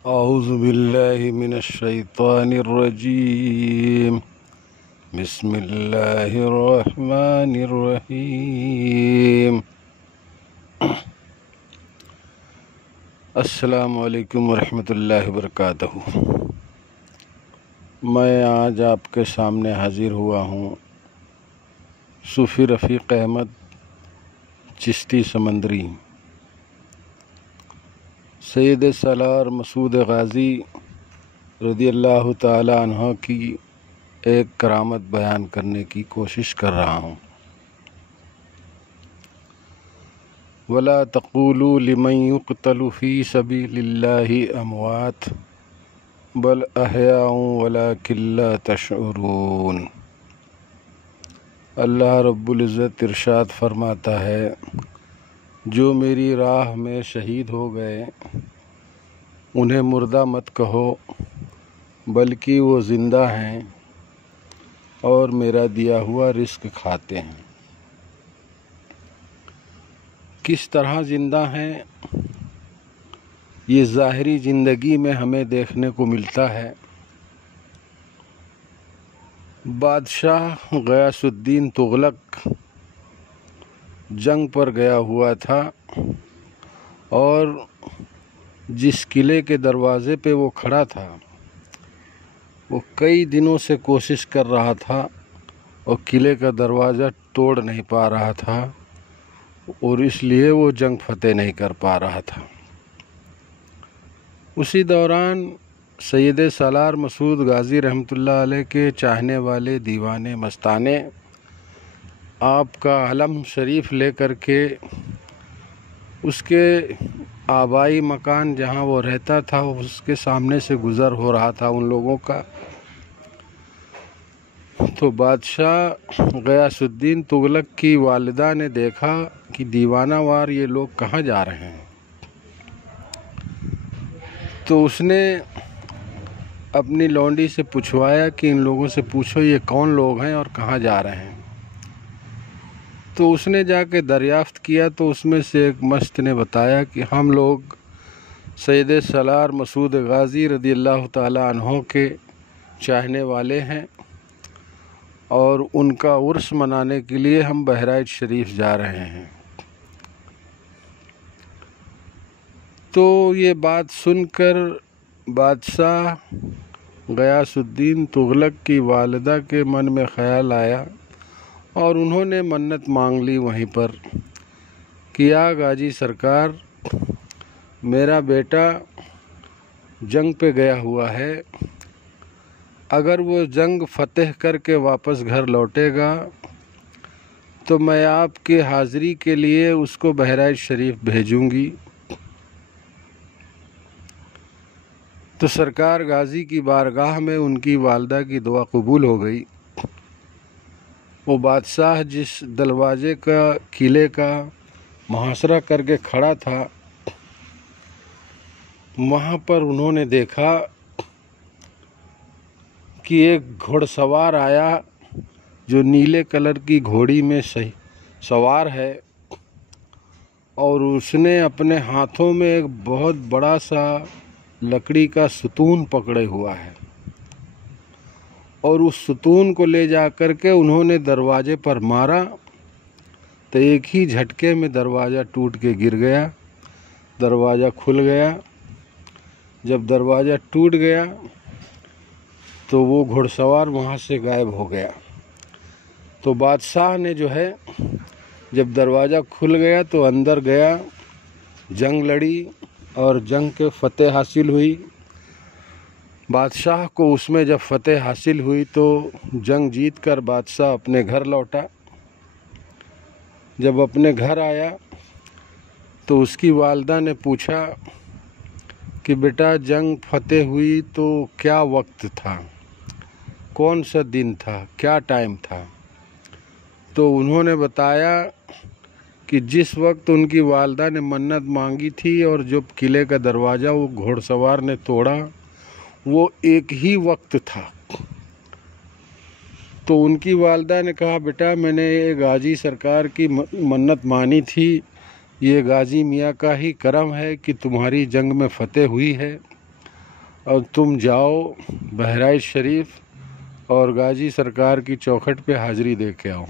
औज़ु बिल्लाहि मिनश शैतानिर रजीम। बिस्मिल्लाहिर रहमानिर रहीम। अस्सलामु अलैकुम वरहमतुल्लाहि वबरकातुहू। मैं आज आपके सामने हाजिर हुआ हूँ सूफ़ी रफ़ीक़ अहमद चिश्ती समंदरी, सैयद सलार मसूद गाज़ी रज़ियल्लाहु ताला अन्हु की एक करामत बयान करने की कोशिश कर रहा हूँ। वला तक़ूलू लिमन युक़तलु फ़ी सबीलिल्लाहि अमवात बल अहयाउ वलाकिन ला तशऊरून। अल्लाह रब्बुल इज़्ज़त इरशाद फरमाता है, जो मेरी राह में शहीद हो गए उन्हें मुर्दा मत कहो, बल्कि वो ज़िंदा हैं और मेरा दिया हुआ रिस्क खाते हैं। किस तरह ज़िंदा हैं ये ज़ाहिरी ज़िंदगी में हमें देखने को मिलता है। बादशाह गयासुद्दीन तुगलक जंग पर गया हुआ था और जिस किले के दरवाज़े पे वो खड़ा था वो कई दिनों से कोशिश कर रहा था और किले का दरवाज़ा तोड़ नहीं पा रहा था और इसलिए वो जंग फतेह नहीं कर पा रहा था। उसी दौरान सैयद सलार मसूद गाज़ी रहमतुल्लाह अलैह के चाहने वाले दीवाने मस्ताने आपका अलम शरीफ लेकर के उसके आबाई मकान जहाँ वो रहता था उसके सामने से गुज़र हो रहा था उन लोगों का। तो बादशाह गयासुद्दीन तुगलक की वालिदा ने देखा कि दीवानावार ये लोग कहाँ जा रहे हैं। तो उसने अपनी लौंडी से पूछवाया कि इन लोगों से पूछो ये कौन लोग हैं और कहाँ जा रहे हैं। तो उसने जाके दरियाफ़्त किया तो उसमें से एक मस्त ने बताया कि हम लोग सैयद सलार मसूद गाज़ी रज़ियल्लाहु ताला अन्हु के चाहने वाले हैं और उनका उर्स मनाने के लिए हम बहराइच शरीफ जा रहे हैं। तो ये बात सुनकर बादशाह गयासुद्दीन तुगलक की वालिदा के मन में ख़याल आया और उन्होंने मन्नत मांग ली वहीं पर कि या गाजी सरकार, मेरा बेटा जंग पे गया हुआ है, अगर वो जंग फ़तेह करके वापस घर लौटेगा तो मैं आपकी हाज़िरी के लिए उसको बहराइच शरीफ भेजूंगी। तो सरकार गाज़ी की बारगाह में उनकी वालिदा की दुआ कबूल हो गई। वो बादशाह जिस दरवाज़े का किले का मुहासरा करके खड़ा था वहाँ पर उन्होंने देखा कि एक घुड़सवार आया जो नीले कलर की घोड़ी में सवार है और उसने अपने हाथों में एक बहुत बड़ा सा लकड़ी का सुतून पकड़े हुआ है और उस सुतून को ले जा कर के उन्होंने दरवाजे पर मारा तो एक ही झटके में दरवाज़ा टूट के गिर गया, दरवाज़ा खुल गया। जब दरवाज़ा टूट गया तो वो घुड़सवार वहाँ से गायब हो गया। तो बादशाह ने जो है जब दरवाज़ा खुल गया तो अंदर गया, जंग लड़ी और जंग के फ़तेह हासिल हुई। बादशाह को उसमें जब फ़तेह हासिल हुई तो जंग जीत कर बादशाह अपने घर लौटा। जब अपने घर आया तो उसकी वालिदा ने पूछा कि बेटा जंग फ़तेह हुई तो क्या वक्त था, कौन सा दिन था, क्या टाइम था। तो उन्होंने बताया कि जिस वक्त उनकी वालिदा ने मन्नत मांगी थी और जो किले का दरवाज़ा वो घुड़सवार ने तोड़ा वो एक ही वक्त था। तो उनकी वालिदा ने कहा, बेटा मैंने ये गाजी सरकार की मन्नत मानी थी, ये गाजी मियाँ का ही करम है कि तुम्हारी जंग में फ़तेह हुई है और तुम जाओ बहराइच शरीफ और गाजी सरकार की चौखट पे हाज़िरी दे के आओ।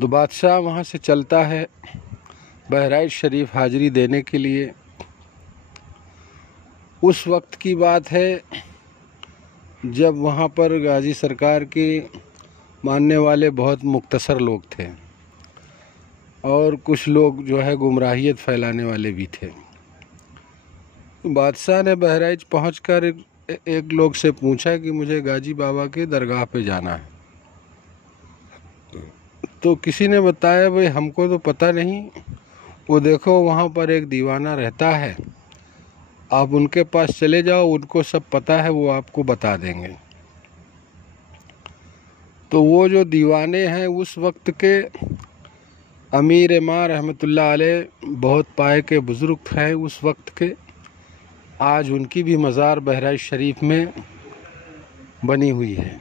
तो बादशाह वहाँ से चलता है बहराइच शरीफ हाज़िरी देने के लिए। उस वक्त की बात है जब वहाँ पर गाजी सरकार के मानने वाले बहुत मुख्तसर लोग थे और कुछ लोग जो है गुमराहियत फैलाने वाले भी थे। बादशाह ने बहराइच पहुंचकर एक लोग से पूछा कि मुझे गाजी बाबा के दरगाह पे जाना है। तो किसी ने बताया भाई हमको तो पता नहीं, वो देखो वहाँ पर एक दीवाना रहता है, आप उनके पास चले जाओ, उनको सब पता है, वो आपको बता देंगे। तो वो जो दीवाने हैं उस वक्त के अमीर मां रहमतुल्लाह अलैह बहुत पाए के बुज़ुर्ग हैं उस वक्त के। आज उनकी भी मज़ार बहराइच शरीफ में बनी हुई है।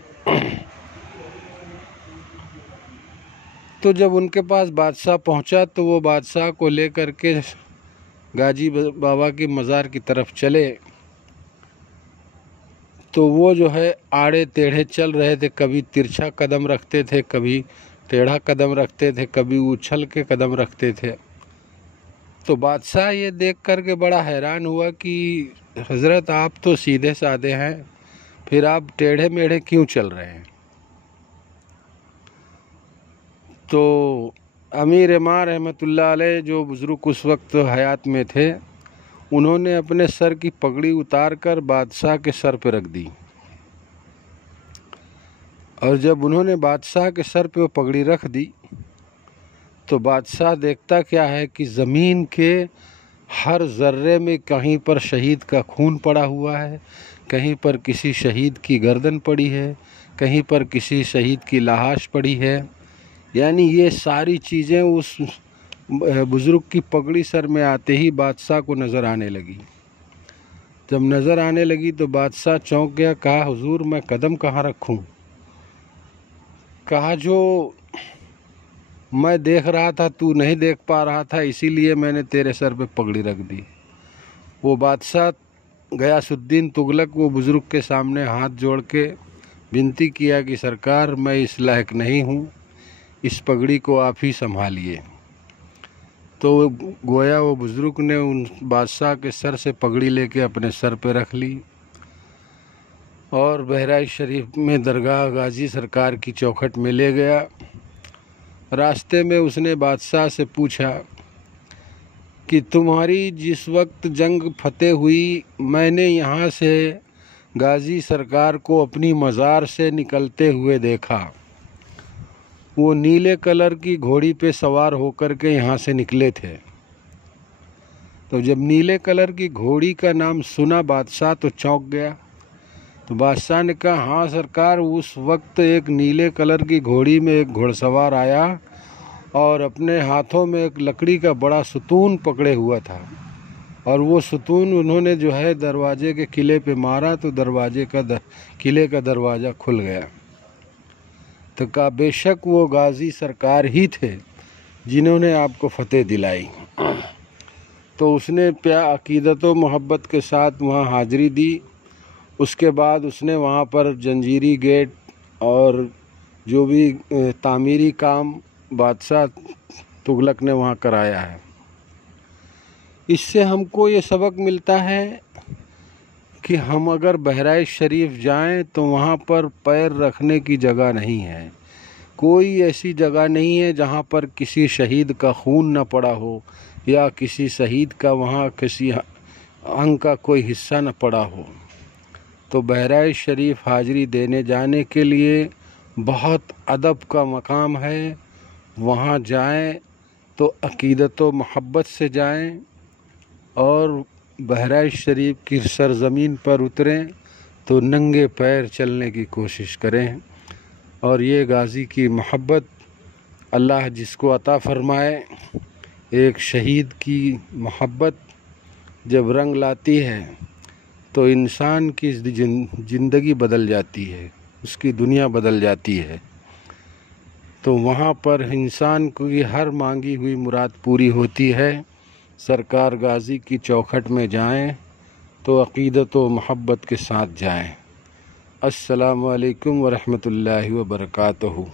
तो जब उनके पास बादशाह पहुंचा तो वो बादशाह को लेकर के गाजी बाबा की मज़ार की तरफ चले। तो वो जो है आड़े टेढ़े चल रहे थे, कभी तिरछा कदम रखते थे, कभी टेढ़ा कदम रखते थे, कभी उछल के कदम रखते थे। तो बादशाह ये देख कर के बड़ा हैरान हुआ कि हज़रत आप तो सीधे साधे हैं, फिर आप टेढ़े मेढ़े क्यों चल रहे हैं। तो अमीर मां रहमतुल्लाह अलैह जो बुज़ुर्ग उस वक्त हयात में थे, उन्होंने अपने सर की पगड़ी उतार कर बादशाह के सर पर रख दी। और जब उन्होंने बादशाह के सर पे वो पगड़ी रख दी तो बादशाह देखता क्या है कि ज़मीन के हर ज़र्रे में कहीं पर शहीद का खून पड़ा हुआ है, कहीं पर किसी शहीद की गर्दन पड़ी है, कहीं पर किसी शहीद की लाश पड़ी है। यानी ये सारी चीज़ें उस बुज़ुर्ग की पगड़ी सर में आते ही बादशाह को नज़र आने लगी। जब नज़र आने लगी तो बादशाह चौंक गया। कहा हुजूर मैं कदम कहाँ रखूं। कहा जो मैं देख रहा था तू नहीं देख पा रहा था, इसीलिए मैंने तेरे सर पे पगड़ी रख दी। वो बादशाह गयासुद्दीन तुगलक वो बुज़ुर्ग के सामने हाथ जोड़ के विनती किया कि सरकार मैं इस लायक नहीं हूँ, इस पगड़ी को आप ही संभालिए। तो गोया वो बुज़ुर्ग ने उन बादशाह के सर से पगड़ी लेके अपने सर पे रख ली और बहराइच शरीफ में दरगाह गाजी सरकार की चौखट में ले गया। रास्ते में उसने बादशाह से पूछा कि तुम्हारी जिस वक्त जंग फतेह हुई, मैंने यहाँ से गाजी सरकार को अपनी मज़ार से निकलते हुए देखा। वो नीले कलर की घोड़ी पे सवार होकर के यहाँ से निकले थे। तो जब नीले कलर की घोड़ी का नाम सुना बादशाह तो चौंक गया। तो बादशाह ने कहा हाँ सरकार, उस वक्त एक नीले कलर की घोड़ी में एक घुड़सवार आया और अपने हाथों में एक लकड़ी का बड़ा सुतून पकड़े हुआ था, और वो सुतून उन्होंने जो है दरवाजे के किले पे मारा तो किले का दरवाज़ा खुल गया। तो कहा बेशक वो गाजी सरकार ही थे जिन्होंने आपको फतेह दिलाई। तो उसने अकीदत व मोहब्बत के साथ वहाँ हाज़िरी दी। उसके बाद उसने वहाँ पर जंजीरी गेट और जो भी तामीरी काम बादशाह तुगलक ने वहाँ कराया है। इससे हमको ये सबक मिलता है कि हम अगर बहराइच शरीफ जाएं तो वहाँ पर पैर रखने की जगह नहीं है। कोई ऐसी जगह नहीं है जहाँ पर किसी शहीद का खून न पड़ा हो या किसी शहीद का वहाँ किसी अंग का कोई हिस्सा न पड़ा हो। तो बहराइच शरीफ हाज़िरी देने जाने के लिए बहुत अदब का मकाम है। वहाँ जाएं तो अकीदत व मोहब्बत से जाएं और बहराइच शरीफ की सरज़मीन पर उतरें तो नंगे पैर चलने की कोशिश करें। और ये गाज़ी की मोहब्बत अल्लाह जिसको अता फ़रमाए, एक शहीद की मोहब्बत जब रंग लाती है तो इंसान की ज़िंदगी बदल जाती है, उसकी दुनिया बदल जाती है। तो वहाँ पर इंसान की हर मांगी हुई मुराद पूरी होती है। सरकार गाज़ी की चौखट में जाएं तो अक़ीदत व मोहब्बत के साथ जाएं। अस्सलामु अलैकुम व रहमतुल्लाहि व बरकातहू।